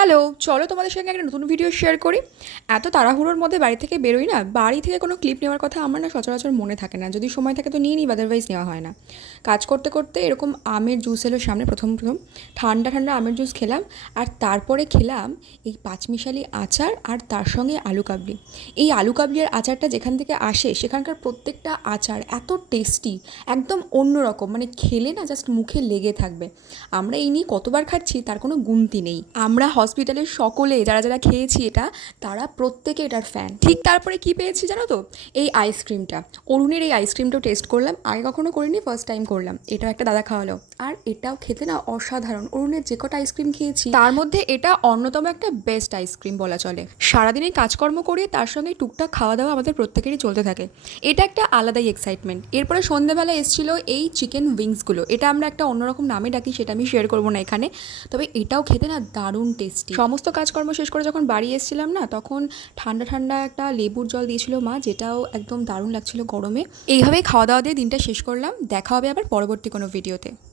Hello, চলো তোমাদের সঙ্গে একটা নতুন ভিডিও শেয়ার করি। এত তাড়াহুড়োর মধ্যে বাড়ি থেকে বেরোই না, বাড়ি থেকে কোনো ক্লিপ নেওয়ার কথা আমার না সচরাচর মনে থাকে না। যদি সময় থাকে তো নিয়ে নিই, আদারওয়াইজ নেওয়া হয় না। কাজ করতে করতে এরকম আমের জুস এলো সামনে, প্রথম প্রথম ঠান্ডা ঠান্ডা আমের জুস খেলাম। আর তারপরে খেলাম এই পাঁচমিশালি আচার, আর তার সঙ্গে আলু কাবলি। এই আলু কাবলি আর আচারটা যেখান থেকে আসে সেখানকার প্রত্যেকটা আচার এত টেস্টি, একদম অন্যরকম, মানে খেলে না জাস্ট মুখে লেগে থাকবে। আমরা এই নিয়ে কতবার খাচ্ছি তার কোনো গুনতি নেই। আমরা হসপিটালের সকলে যারা যারা খেয়েছি এটা, তারা প্রত্যেকে এটার ফ্যান। ঠিক তারপরে কি পেয়েছি জানো তো? এই আইসক্রিমটা, অরুণের এই আইসক্রিমটাও টেস্ট করলাম, আগে কখনো করিনি, ফার্স্ট টাইম করলাম। এটাও একটা দাদা খাওয়ালো, আর এটাও খেতে না অসাধারণ। অরুণের যে কটা আইসক্রিম খেয়েছি তার মধ্যে এটা অন্যতম একটা বেস্ট আইসক্রিম বলা চলে। সারাদিনে কাজকর্ম করে তার সঙ্গে টুকটাক খাওয়া দাওয়া আমাদের প্রত্যেকেরই চলতে থাকে, এটা একটা আলাদাই এক্সাইটমেন্ট। এরপরে সন্ধ্যেবেলা এসেছিলো এই চিকেন উইংসগুলো, এটা আমরা একটা অন্যরকম নামে ডাকি, সেটা আমি শেয়ার করবো না এখানে। তবে এটাও খেতে না দারুণ টেস্টি। সমস্ত কাজকর্ম শেষ করে যখন বাড়ি এসেছিলাম না, তখন ঠান্ডা ঠান্ডা একটা লেবুর জল দিয়েছিল মা, যেটাও একদম দারুণ লাগছিল গরমে। এইভাবেই খাওয়া দাওয়া দিয়ে দিনটা শেষ করলাম। দেখা হবে আবার পরবর্তী কোনো ভিডিওতে।